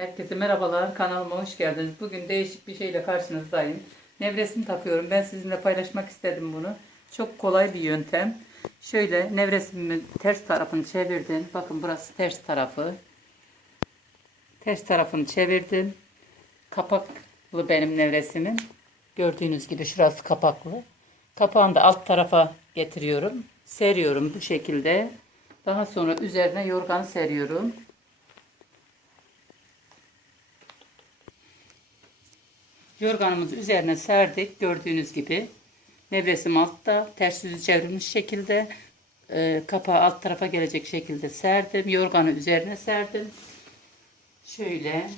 Herkese merhabalar. Kanalıma hoş geldiniz. Bugün değişik bir şeyle karşınızdayım. Nevresimi takıyorum. Ben sizinle paylaşmak istedim bunu. Çok kolay bir yöntem. Şöyle nevresimin ters tarafını çevirdim. Bakın burası ters tarafı. Ters tarafını çevirdim. Kapaklı benim nevresimin. Gördüğünüz gibi şurası kapaklı. Kapağını da alt tarafa getiriyorum. Seriyorum bu şekilde. Daha sonra üzerine yorganı seriyorum. Yorganımızı üzerine serdik gördüğünüz gibi. Nevresim altta ters yüzü çevrilmiş şekilde e, kapağı alt tarafa gelecek şekilde serdim. Yorganı üzerine serdim. Şöyle.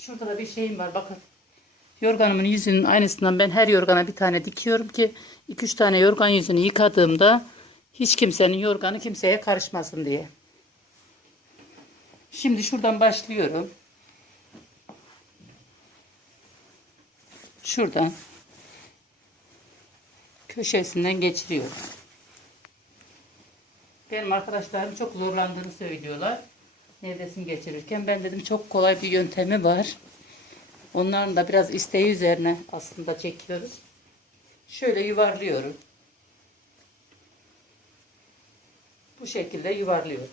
Şurada da bir şeyim var bakın. Yorganımın yüzünün aynısından ben her yorgana bir tane dikiyorum ki 2-3 tane yorgan yüzünü yıkadığımda hiç kimsenin yorganı kimseye karışmasın diye. Şimdi şuradan başlıyorum. Şuradan köşesinden geçiriyorum. Benim arkadaşlarım çok zorlandığını söylüyorlar. Nevresim geçirirken ben dedim çok kolay bir yöntemi var. Onların da biraz isteği üzerine aslında çekiyoruz. Şöyle yuvarlıyorum. Bu şekilde yuvarlıyorum.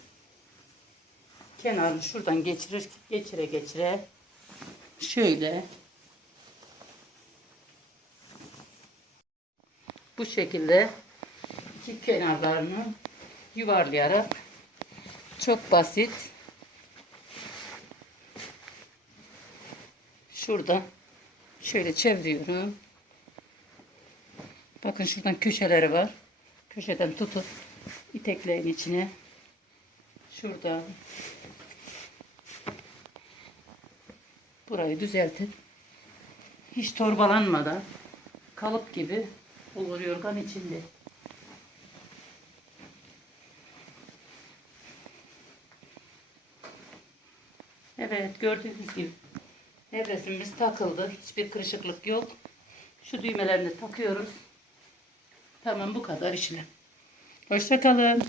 Kenarını şuradan geçirir, geçire geçire şöyle bu şekilde iki kenarlarını yuvarlayarak çok basit şurada şöyle çeviriyorum. Bakın şuradan köşeleri var. Köşeden tutup iteklerin içine şurada burayı düzeltip hiç torbalanmadan kalıp gibi olur yorgan içinde. Evet gördüğünüz gibi nevresimimiz takıldı. Hiçbir kırışıklık yok. Şu düğmelerini takıyoruz. Tamam bu kadar işlem. Hoşçakalın.